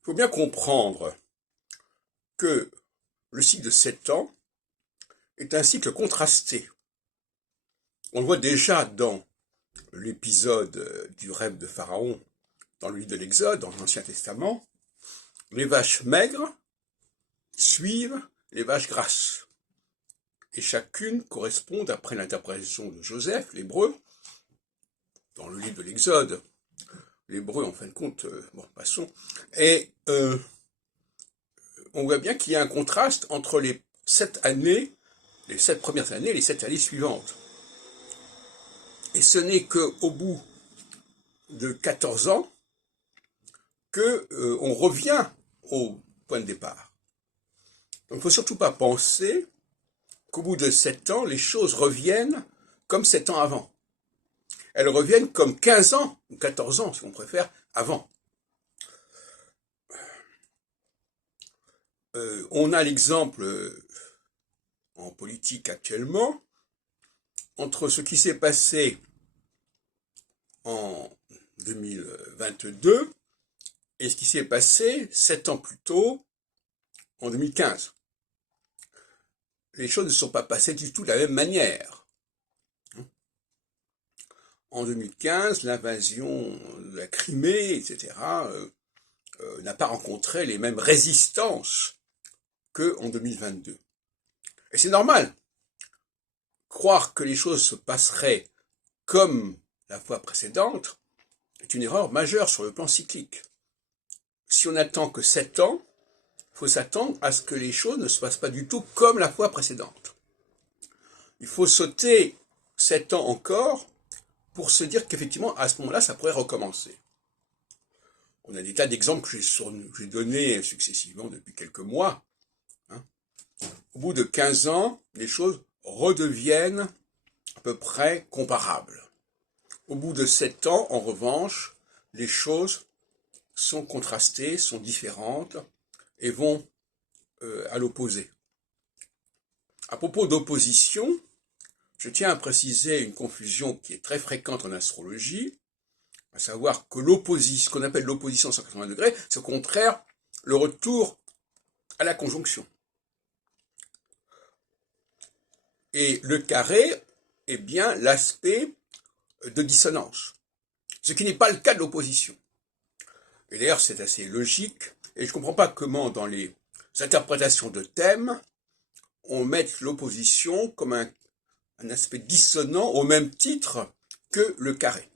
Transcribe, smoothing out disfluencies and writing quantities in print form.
Il faut bien comprendre que le cycle de 7 ans est un cycle contrasté. On le voit déjà dans l'épisode du rêve de Pharaon dans le livre de l'Exode, dans l'Ancien Testament. Les vaches maigres suivent les vaches grasses. Et chacune correspond, d'après l'interprétation de Joseph, l'hébreu, dans le livre de l'Exode, l'hébreu en fin de compte, passons, et on voit bien qu'il y a un contraste entre les 7 années, les 7 premières années et les 7 années suivantes. Et ce n'est qu'au bout de 14 ans que on revient au point de départ. Donc il ne faut surtout pas penser qu'au bout de 7 ans, les choses reviennent comme 7 ans avant. Elles reviennent comme 15 ans, ou 14 ans si on préfère, avant. On a l'exemple en politique actuellement entre ce qui s'est passé en 2022 et ce qui s'est passé 7 ans plus tôt, en 2015. Les choses ne sont pas passées du tout de la même manière. En 2015, l'invasion de la Crimée, etc., n'a pas rencontré les mêmes résistances qu'en 2022. Et c'est normal. Croire que les choses se passeraient comme la fois précédente est une erreur majeure sur le plan cyclique. Si on n'attend que 7 ans, il faut s'attendre à ce que les choses ne se passent pas du tout comme la fois précédente. Il faut sauter 7 ans encore pour se dire qu'effectivement, à ce moment-là, ça pourrait recommencer. On a des tas d'exemples que j'ai donnés successivement depuis quelques mois. Au bout de 15 ans, les choses redeviennent à peu près comparables. Au bout de 7 ans, en revanche, les choses sont contrastées, sont différentes et vont à l'opposé. À propos d'opposition, je tiens à préciser une confusion qui est très fréquente en astrologie, à savoir que ce qu'on appelle l'opposition 180 degrés, c'est au contraire le retour à la conjonction. Et le carré est bien l'aspect de dissonance, ce qui n'est pas le cas de l'opposition. Et d'ailleurs, c'est assez logique, et je ne comprends pas comment dans les interprétations de thèmes, on mette l'opposition comme un aspect dissonant au même titre que le carré.